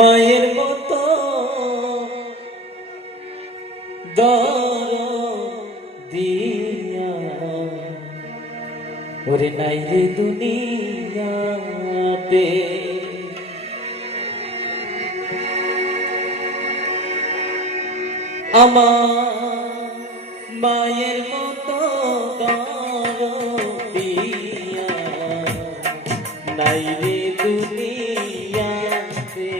মায়ের মতো দরদিয়া ওরে নাই রে দুনিয়াতে। আমার মায়ের মতো দরদিয়া নাই রে দুনিয়াতে।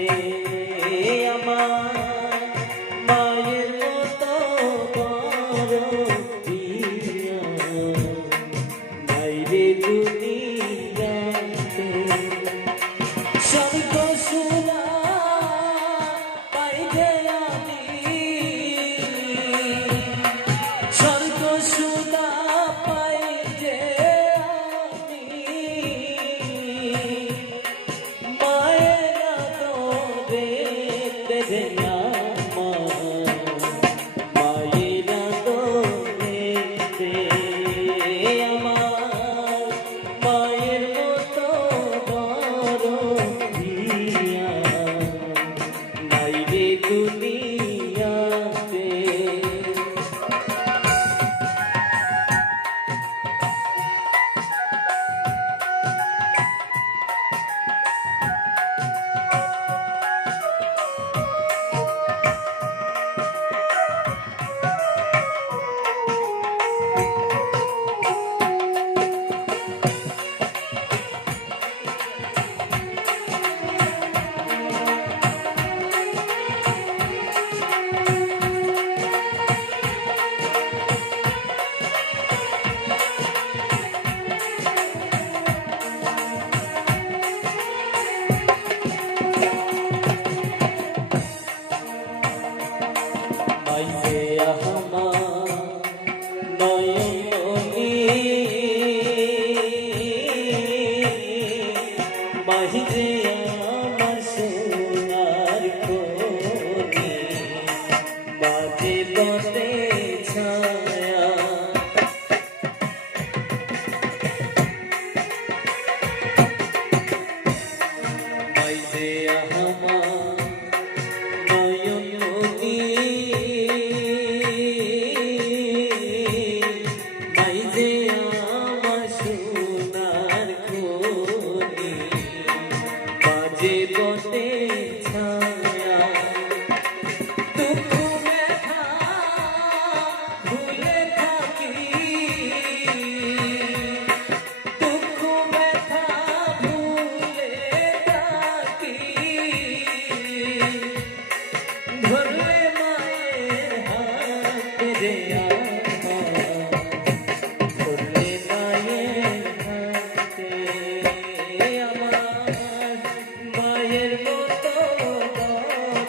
আমার মায়ের মতো দরদিয়া নাই রে দুনিয়াতে। স্বর্গ সুরা পাই যে আমি, স্বর্গ সুরা পাই যে আমি, মায়ের আদরে বেঁধে মায়ের আদরে আমার মায়ের মতো দরদিয়া নাই রে দুনিয়াতে। মাহিরে আমার সোনার কোনি বাজে বটে ছায়া, মাইজে আমার নয়নমণি, মাইজে আমার সোনার কোনি বাজে বটে ছায়া। দুঃখ ব্যথা ভুলে থাকি, দুঃখ ব্যথা ভুলে থাকি, ধরলে মায়ের হাত রে ধরলে মায়ের হাতে। আমার মায়ের মতো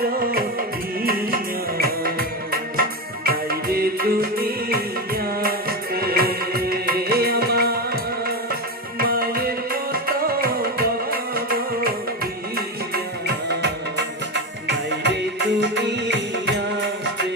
দরদিয়া নাই রে দুনিয়াতে। আমার মায়ের মতো দরদিয়া নাই রে দুনিয়াতে।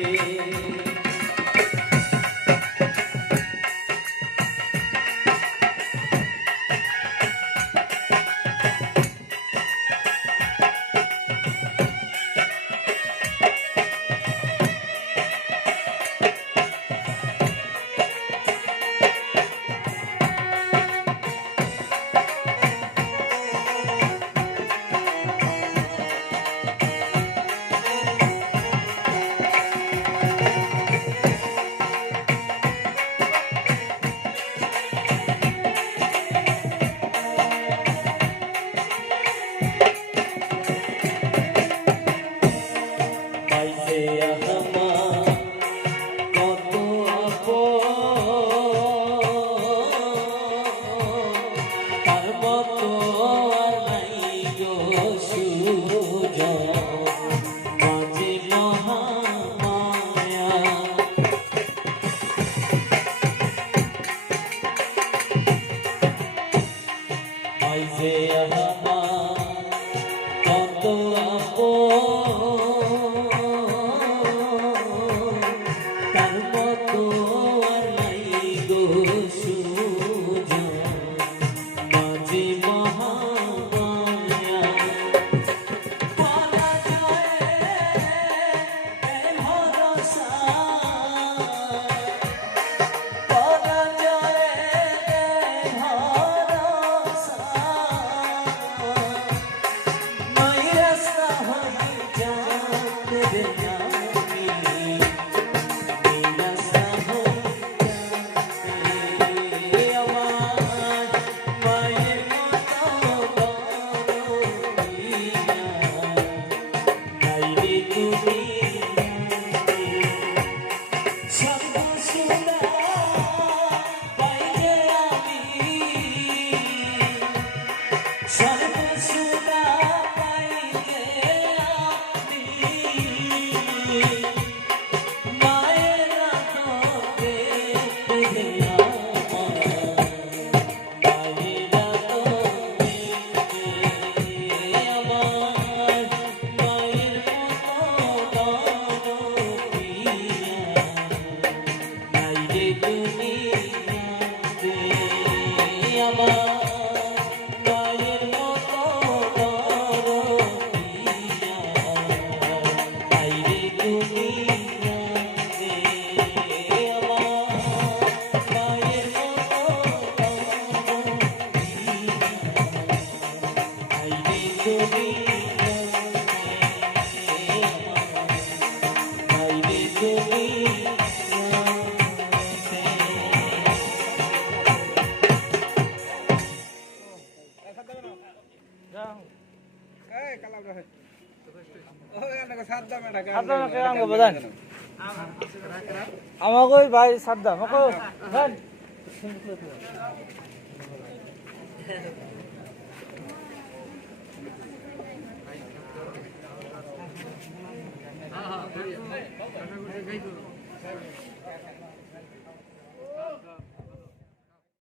আপনাকে আমাকে বলেন আমাকে ভাই সাদ্দাম আমাকে দেন